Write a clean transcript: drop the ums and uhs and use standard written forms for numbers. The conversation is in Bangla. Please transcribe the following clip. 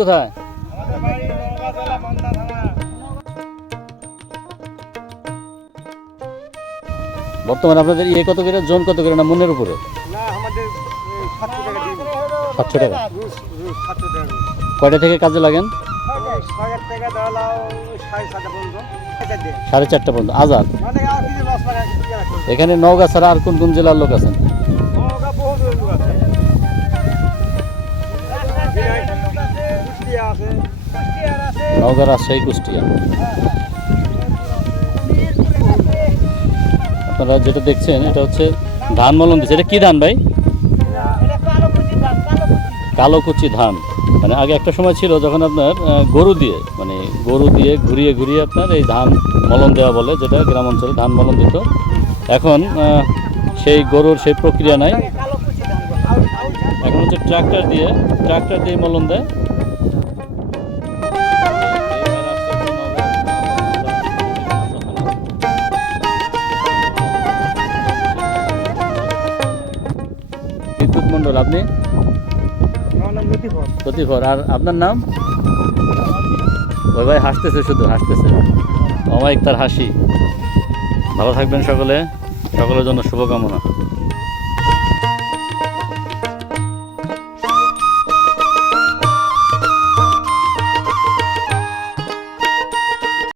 কোথায়? বর্তমানে আপনাদের ইয়ে কত করে, জোন কত করে, না মনের উপরে? না, আমাদের 700 টাকা দিন। 700 টাকা। রোজ 700 টাকা। কয়টা থেকে কাজে লাগেন? 6,000 টাকা দেওয়া 7:30 পর্যন্ত। 4:30 পর্যন্ত আজাদ। মানে আর কিছু লস লাগা কি আর করব? এখানে নওগাঁ ছাড়া আর কোন কোন জেলার লোক আছেন? নওগাঁ বহুত লোক আছে। কুষ্টিয়া আছে। নওগাঁ, রাজশাহী, কুষ্টিয়া। আপনারা যেটা দেখছেন এটা হচ্ছে ধান মলন দিচ্ছে। এটা কি ধান ভাই? কালোকুচি ধান। মানে আগে একটা সময় ছিল যখন আপনার গরু দিয়ে ঘুরিয়ে ঘুরিয়ে আপনার এই ধান মলন দেওয়া বলে, যেটা গ্রাম অঞ্চলে ধান মলন দিত। এখন সেই গরুর সেই প্রক্রিয়া নাই, এখন হচ্ছে ট্রাক্টর দিয়ে মলন দেয়। বিদ্যুৎ মণ্ডল, আপনি? প্রতিভর। আর আপনার নাম? ওই ভাই হাসতেছে, শুধু হাসতেছে, অমায়িক তার হাসি। ভালো থাকবেন সকলের জন্য শুভকামনা।